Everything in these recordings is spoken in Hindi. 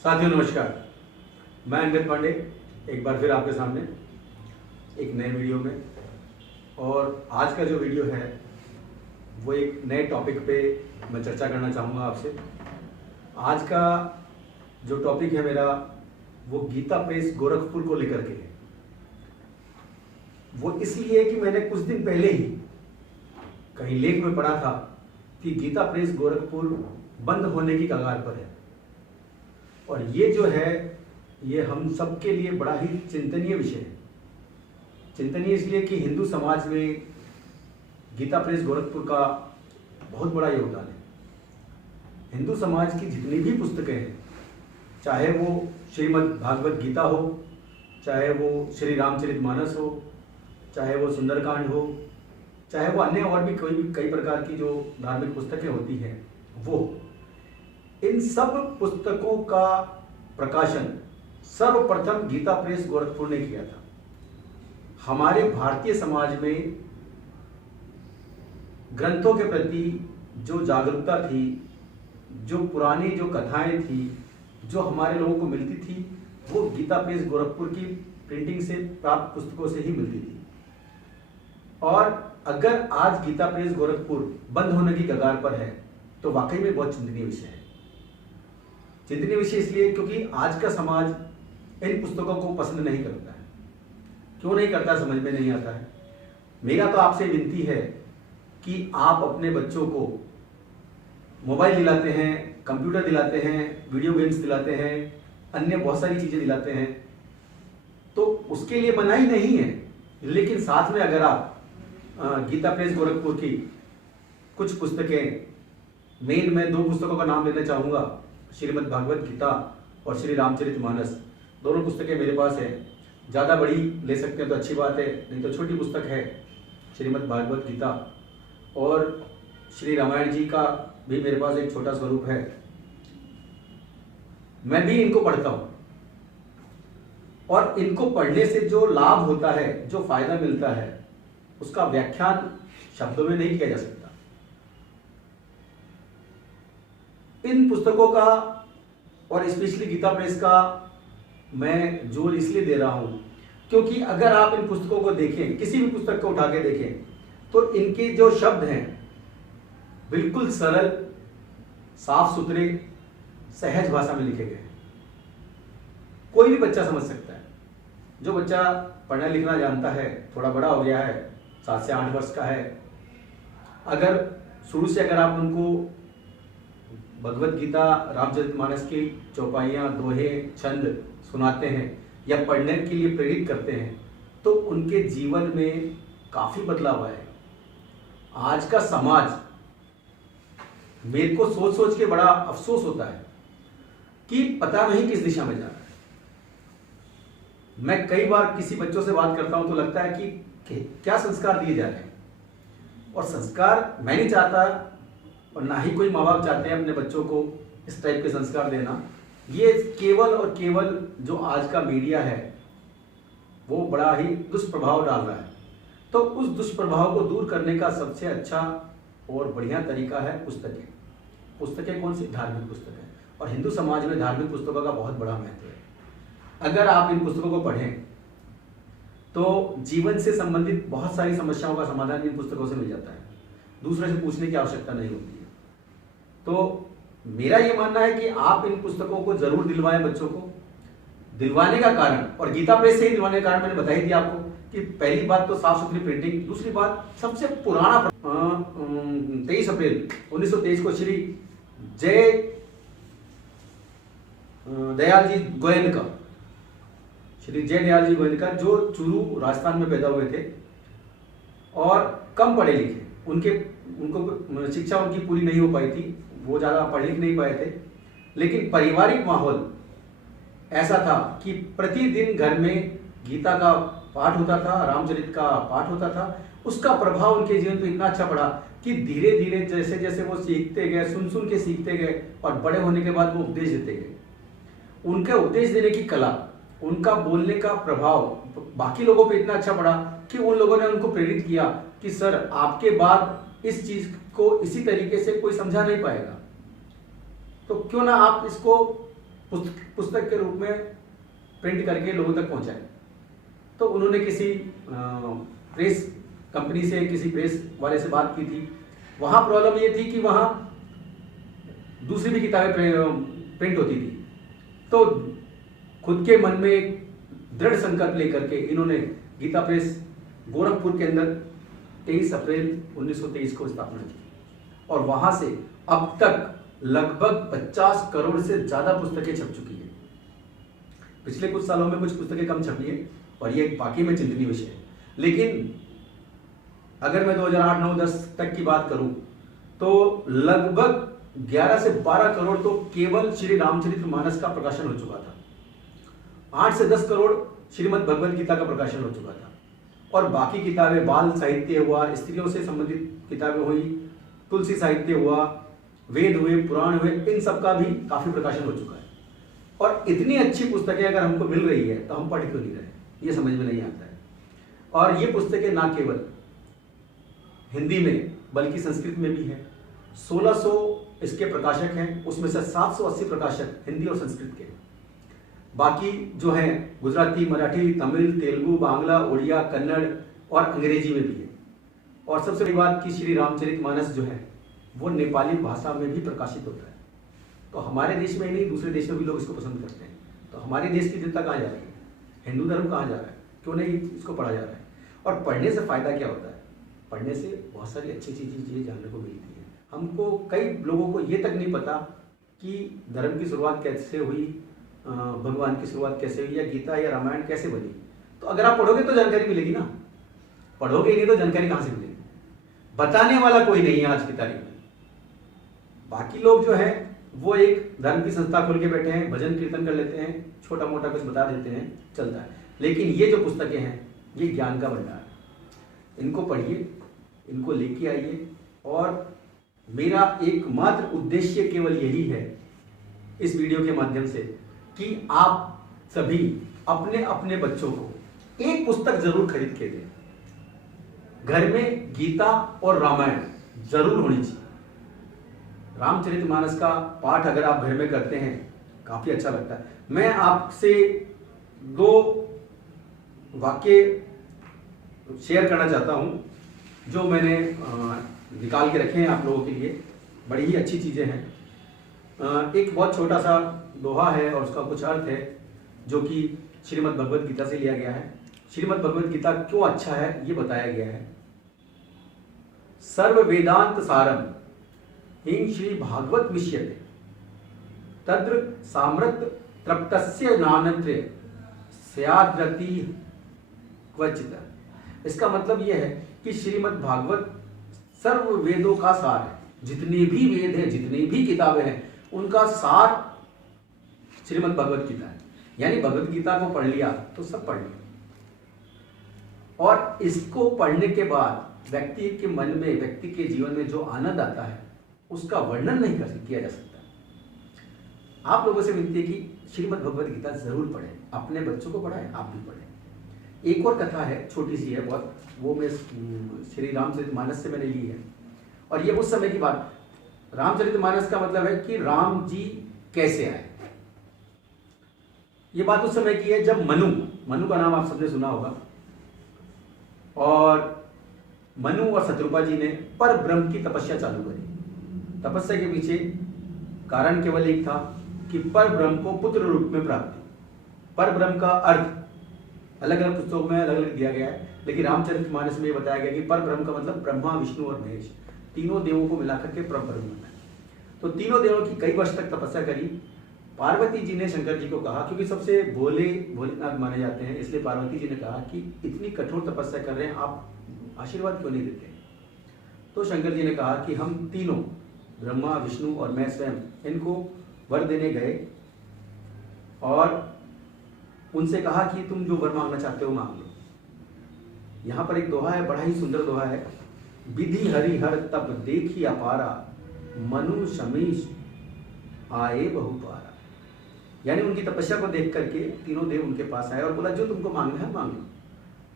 साथियों नमस्कार। मैं अंगद पांडे एक बार फिर आपके सामने एक नए वीडियो में। और आज का जो वीडियो है वो एक नए टॉपिक पे मैं चर्चा करना चाहूँगा आपसे। आज का जो टॉपिक है मेरा वो गीता प्रेस गोरखपुर को लेकर के है। वो इसलिए कि मैंने कुछ दिन पहले ही कहीं लेख में पढ़ा था कि गीता प्रेस गोरखपुर बंद होने की कगार पर है। और ये जो है ये हम सबके लिए बड़ा ही चिंतनीय विषय है। चिंतनीय इसलिए कि हिंदू समाज में गीता प्रेस गोरखपुर का बहुत बड़ा योगदान है। हिंदू समाज की जितनी भी पुस्तकें हैं, चाहे वो श्रीमद् भागवत गीता हो, चाहे वो श्री रामचरितमानस हो, चाहे वो सुंदरकांड हो, चाहे वो अन्य और भी कई प्रकार की जो धार्मिक पुस्तकें होती हैं, वो इन सब पुस्तकों का प्रकाशन सर्वप्रथम गीता प्रेस गोरखपुर ने किया था। हमारे भारतीय समाज में ग्रंथों के प्रति जो जागरूकता थी, जो पुरानी जो कथाएं थी, जो हमारे लोगों को मिलती थी, वो गीता प्रेस गोरखपुर की प्रिंटिंग से प्राप्त पुस्तकों से ही मिलती थी। और अगर आज गीता प्रेस गोरखपुर बंद होने की कगार पर है तो वाकई में बहुत चिंतनीय विषय है। चिंतनीय विषय इसलिए क्योंकि आज का समाज इन पुस्तकों को पसंद नहीं करता है। क्यों नहीं करता समझ में नहीं आता है। मेरा तो आपसे विनती है कि आप अपने बच्चों को मोबाइल दिलाते हैं, कंप्यूटर दिलाते हैं, वीडियो गेम्स दिलाते हैं, अन्य बहुत सारी चीज़ें दिलाते हैं, तो उसके लिए मनाही नहीं है। लेकिन साथ में अगर आप गीता प्रेस गोरखपुर की कुछ पुस्तकें, मेन मैं 2 पुस्तकों का नाम लेना चाहूँगा, श्रीमद् भागवत गीता और श्री रामचरितमानस। दोनों पुस्तकें मेरे पास है। ज़्यादा बड़ी ले सकते हैं तो अच्छी बात है, नहीं तो छोटी पुस्तक है श्रीमद् भागवत गीता। और श्री रामायण जी का भी मेरे पास एक छोटा स्वरूप है। मैं भी इनको पढ़ता हूँ और इनको पढ़ने से जो लाभ होता है, जो फायदा मिलता है, उसका व्याख्यान शब्दों में नहीं किया जा सकता। इन पुस्तकों का और स्पेशली गीता प्रेस का मैं जोर इसलिए दे रहा हूं क्योंकि अगर आप इन पुस्तकों को देखें, किसी भी पुस्तक को उठा के देखें, तो इनके जो शब्द हैं बिल्कुल सरल, साफ सुथरे, सहज भाषा में लिखे गए हैं। कोई भी बच्चा समझ सकता है। जो बच्चा पढ़ना लिखना जानता है, थोड़ा बड़ा हो गया है, 7 से 8 वर्ष का है, अगर शुरू से अगर आप उनको भगवत गीता रामचरितमानस की चौपाइयाँ, दोहे, छंद सुनाते हैं या पढ़ने के लिए प्रेरित करते हैं तो उनके जीवन में काफ़ी बदलाव आए। आज का समाज, मेरे को सोच सोच के बड़ा अफसोस होता है कि पता नहीं किस दिशा में जा रहा है। मैं कई बार किसी बच्चों से बात करता हूं तो लगता है कि क्या संस्कार दिए जा रहे हैं। और संस्कार मैं नहीं चाहता और ना ही कोई माँ बाप चाहते हैं अपने बच्चों को इस टाइप के संस्कार देना। ये केवल और केवल जो आज का मीडिया है वो बड़ा ही दुष्प्रभाव डाल रहा है। तो उस दुष्प्रभाव को दूर करने का सबसे अच्छा और बढ़िया तरीका है पुस्तकें। पुस्तकें कौन सी? धार्मिक पुस्तकें। और हिंदू समाज में धार्मिक पुस्तकों का बहुत बड़ा महत्व है। अगर आप इन पुस्तकों को पढ़ें तो जीवन से संबंधित बहुत सारी समस्याओं का समाधान इन पुस्तकों से मिल जाता है। दूसरे से पूछने की आवश्यकता नहीं होती है। तो मेरा ये मानना है कि आप इन पुस्तकों को जरूर दिलवाएं बच्चों को। दिलवाने का कारण, और गीता प्रेस से ही दिलवाने का कारण मैंने बता ही दिया आपको कि पहली बात तो साफ सुथरी प्रिंटिंग, दूसरी बात सबसे पुराना 23 अप्रैल 1923 को श्री जय दयाल जी गोयनका, श्री जय दयाल जी गोयनका जो चूरू राजस्थान में पैदा हुए थे और कम पढ़े लिखे, उनको शिक्षा उनकी पूरी नहीं हो पाई थी, वो ज़्यादा पढ़ लिख नहीं पाए थे, लेकिन पारिवारिक माहौल ऐसा था कि प्रतिदिन घर में गीता का पाठ होता था, रामचरित का पाठ होता था। उसका प्रभाव उनके जीवन पर इतना अच्छा पड़ा कि धीरे धीरे जैसे जैसे वो सीखते गए, सुन सुन के सीखते गए और बड़े होने के बाद वो उपदेश देते गए। उनके उपदेश देने की कला, उनका बोलने का प्रभाव बाकी लोगों पे इतना अच्छा पड़ा कि उन लोगों ने उनको प्रेरित किया कि सर आपके बाद इस चीज को इसी तरीके से कोई समझा नहीं पाएगा, तो क्यों ना आप इसको पुस्तक के रूप में प्रिंट करके लोगों तक पहुंचाए। तो उन्होंने किसी प्रेस कंपनी से, किसी प्रेस वाले से बात की थी। वहाँ प्रॉब्लम ये थी कि वहाँ दूसरी भी किताबें प्रिंट होती थी। तो खुद के मन में एक दृढ़ संकल्प लेकर के इन्होंने गीता प्रेस गोरखपुर के अंदर 23 अप्रैल 1923 को स्थापना की और वहाँ से अब तक लगभग 50 करोड़ से ज़्यादा पुस्तकें छप चुकी हैं। पिछले कुछ सालों में कुछ पुस्तकें कम छपी है और ये वाकई में चिंतनीय विषय है। लेकिन अगर मैं 2008-9-10 तक की बात करूं तो लगभग 11 से 12 करोड़ तो केवल श्री रामचरितमानस का प्रकाशन हो चुका था। 8 से 10 करोड़ श्रीमद् भगवद गीता का प्रकाशन हो चुका था और बाकी किताबें, बाल साहित्य हुआ, स्त्रियों से संबंधित किताबें हुई, तुलसी साहित्य हुआ, वेद हुए, पुराण हुए, इन सब का भी काफी प्रकाशन हो चुका है। और इतनी अच्छी पुस्तकें अगर हमको मिल रही है तो हम पढ़ क्यों नहीं रहे, ये समझ में नहीं आता है। और ये पुस्तकें ना केवल हिंदी में बल्कि संस्कृत में भी है। 1600 इसके प्रकाशक हैं, उसमें से 780 प्रकाशक हिंदी और संस्कृत के। बाकी जो हैं गुजराती, मराठी, तमिल, तेलुगु, बांग्ला, उड़िया, कन्नड़ और अंग्रेजी में भी है। और सबसे बड़ी बात कि श्री रामचरितमानस जो है वो नेपाली भाषा में भी प्रकाशित होता है। तो हमारे देश में ही नहीं, दूसरे देश में भी लोग इसको पसंद करते हैं। तो हमारे देश की जनता कहाँ जा रही है, हिंदू धर्म कहाँ जा रहा है, क्यों नहीं इसको पढ़ा जा रहा है। और पढ़ने से फायदा क्या होता है, पढ़ने से बहुत सारी अच्छी चीज़ें जानने को मिलती है। हमको कई लोगों को ये तक नहीं पता कि धर्म की शुरुआत कैसे हुई, भगवान की शुरुआत कैसे हुई, या गीता या रामायण कैसे बनी। तो अगर आप पढ़ोगे तो जानकारी मिलेगी ना, पढ़ोगे नहीं तो जानकारी कहाँ से मिलेगी। बताने वाला कोई नहीं है आज की तारीख में। बाकी लोग जो है वो एक धर्म की संस्था खोल के बैठे हैं, भजन कीर्तन कर लेते हैं, छोटा मोटा कुछ बता देते हैं, चलता है। लेकिन ये जो पुस्तकें हैं ये ज्ञान का भंडार है। इनको पढ़िए, इनको लेके आइए। और मेरा एकमात्र उद्देश्य केवल यही है इस वीडियो के माध्यम से कि आप सभी अपने अपने बच्चों को एक पुस्तक जरूर खरीद के दें। घर में गीता और रामायण जरूर होनी चाहिए। रामचरितमानस का पाठ अगर आप घर में करते हैं काफी अच्छा लगता है। मैं आपसे 2 वाक्य शेयर करना चाहता हूं जो मैंने निकाल के रखे हैं आप लोगों के लिए। बड़ी ही अच्छी चीजें हैं। एक बहुत छोटा सा दोहा है और उसका कुछ अर्थ है जो कि श्रीमद् भगवद गीता से लिया गया है। श्रीमद् भगवद गीता क्यों अच्छा है ये बताया गया है। सर्व वेदांत सारम हिं श्री भागवत विष्यते तद्र सामृत तृप्तस्य नानत्र स्याद्रति क्वचित। इसका मतलब यह है कि श्रीमद् भागवत सर्व वेदों का सार है। जितने भी वेद हैं, जितनी भी किताबें हैं, उनका सार श्रीमद् भगवत गीता है। यानी भगवत गीता को पढ़ लिया तो सब पढ़ लिया। और इसको पढ़ने के बाद व्यक्ति के मन में, व्यक्ति के जीवन में जो आनंद आता है उसका वर्णन नहीं किया जा सकता। आप लोगों से विनती है कि श्रीमद् भगवत गीता जरूर पढ़ें, अपने बच्चों को पढ़ाएं, आप भी पढ़ें। एक और कथा है, छोटी सी है बहुत, वो मैं श्री रामचरितमानस से मैंने ली है। और ये उस समय की बात, रामचरितमानस का मतलब है कि राम जी कैसे आए। ये बात उस समय की है जब मनु का नाम आप सबने सुना होगा, और मनु और शत्रुपा जी ने पर ब्रह्म की तपस्या चालू करी। तपस्या के पीछे कारण केवल एक था कि पर ब्रह्म को पुत्र रूप में प्राप्ति। पर ब्रह्म का अर्थ अलग अलग पुस्तकों में अलग अलग दिया गया है, लेकिन रामचरितमानस में बताया गया कि पर ब्रह्म का मतलब ब्रह्मा, विष्णु और महेश, तीनों देवों को मिलाकर के पर ब्रह्म है। तो तीनों देवों की कई वर्ष तक तपस्या करी। पार्वती जी ने शंकर जी को कहा, क्योंकि सबसे भोलेनाथ माने जाते हैं, इसलिए पार्वती जी ने कहा कि इतनी कठोर तपस्या कर रहे हैं, आप आशीर्वाद क्यों नहीं देते। तो शंकर जी ने कहा कि हम तीनों, ब्रह्मा, विष्णु और मैं स्वयं, इनको वर देने गए और उनसे कहा कि तुम जो वर मांगना चाहते हो मांग लो। यहाँ पर एक दोहा है, बड़ा ही सुंदर दोहा है। विधि हरि हर तप देखी अपारा, मनु समीश आए बहुपारा। यानी उनकी तपस्या को देख करके तीनों देव उनके पास आए और बोला जो तुमको मांगना है मांग लो।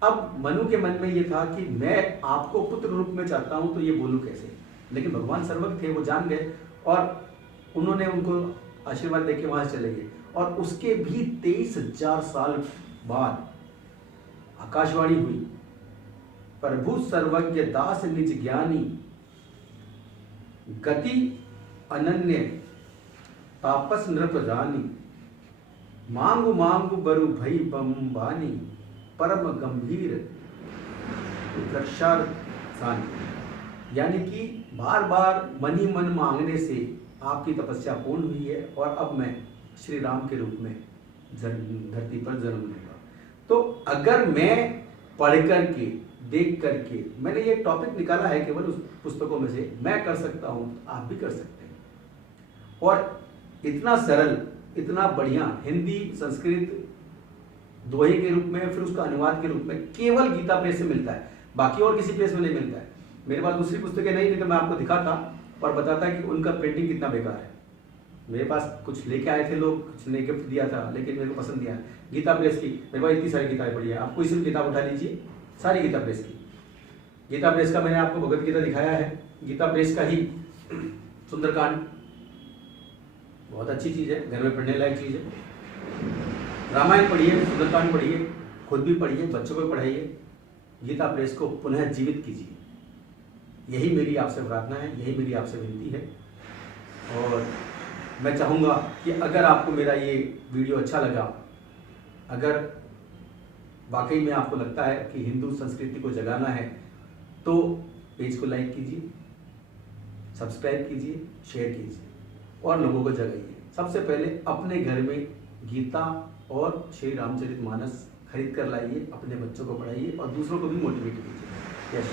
अब मनु के मन में ये था कि मैं आपको पुत्र रूप में चाहता हूं तो ये बोलूं कैसे, लेकिन भगवान सर्वज्ञ थे, वो जान गए और उन्होंने उनको आशीर्वाद देके वहां चले गए। और उसके भी 23,000 साल बाद आकाशवाणी हुई, प्रभु सर्वज्ञ दास निज ज्ञानी, गति अनन्य तापस नृप जानी, मांगु मांगु बरु भई बम्बानी, परम गंभीर सानी। यानी कि बार बार मन ही मन मांगने से आपकी तपस्या पूर्ण हुई है और अब मैं श्री राम के रूप में धरती पर जन्म लूंगा। तो अगर मैं पढ़ करके देख करके मैंने ये टॉपिक निकाला है केवल उस पुस्तकों में से, मैं कर सकता हूं, आप भी कर सकते हैं। और इतना सरल, इतना बढ़िया हिंदी संस्कृत दोहे के रूप में, फिर उसका अनुवाद के रूप में केवल गीता प्रेस से मिलता है, बाकी और किसी प्रेस में नहीं मिलता है। मेरे पास दूसरी पुस्तकें नहीं तो मैं आपको दिखाता और बताता कि उनका प्रिंटिंग कितना बेकार है। मेरे पास कुछ लेके आए थे लोग, कुछ ने गिफ्ट दिया था, लेकिन मेरे को पसंद नहीं आया। गीता प्रेस की मेरे पास इतनी सारी किताबें पड़ी है, आप कोई सी भी किताब उठा लीजिए, सारी गीता प्रेस की। गीता प्रेस का मैंने आपको भगवत गीता दिखाया है, गीता प्रेस का ही सुंदरकांड बहुत अच्छी चीज़ है, घर में पढ़ने लायक चीज़ है। रामायण पढ़िए, सुंदरकांड पढ़िए, खुद भी पढ़िए, बच्चों को पढ़ाइए। गीता प्रेस को पुनः जीवित कीजिए, यही मेरी आपसे प्रार्थना है, यही मेरी आपसे विनती है। और मैं चाहूँगा कि अगर आपको मेरा ये वीडियो अच्छा लगा, अगर वाकई में आपको लगता है कि हिंदू संस्कृति को जगाना है, तो पेज को लाइक कीजिए, सब्सक्राइब कीजिए, शेयर कीजिए और लोगों को जगाइए। सबसे पहले अपने घर में गीता और श्री रामचरितमानस खरीद कर लाइए, अपने बच्चों को पढ़ाइए और दूसरों को भी मोटिवेट कीजिए। यस।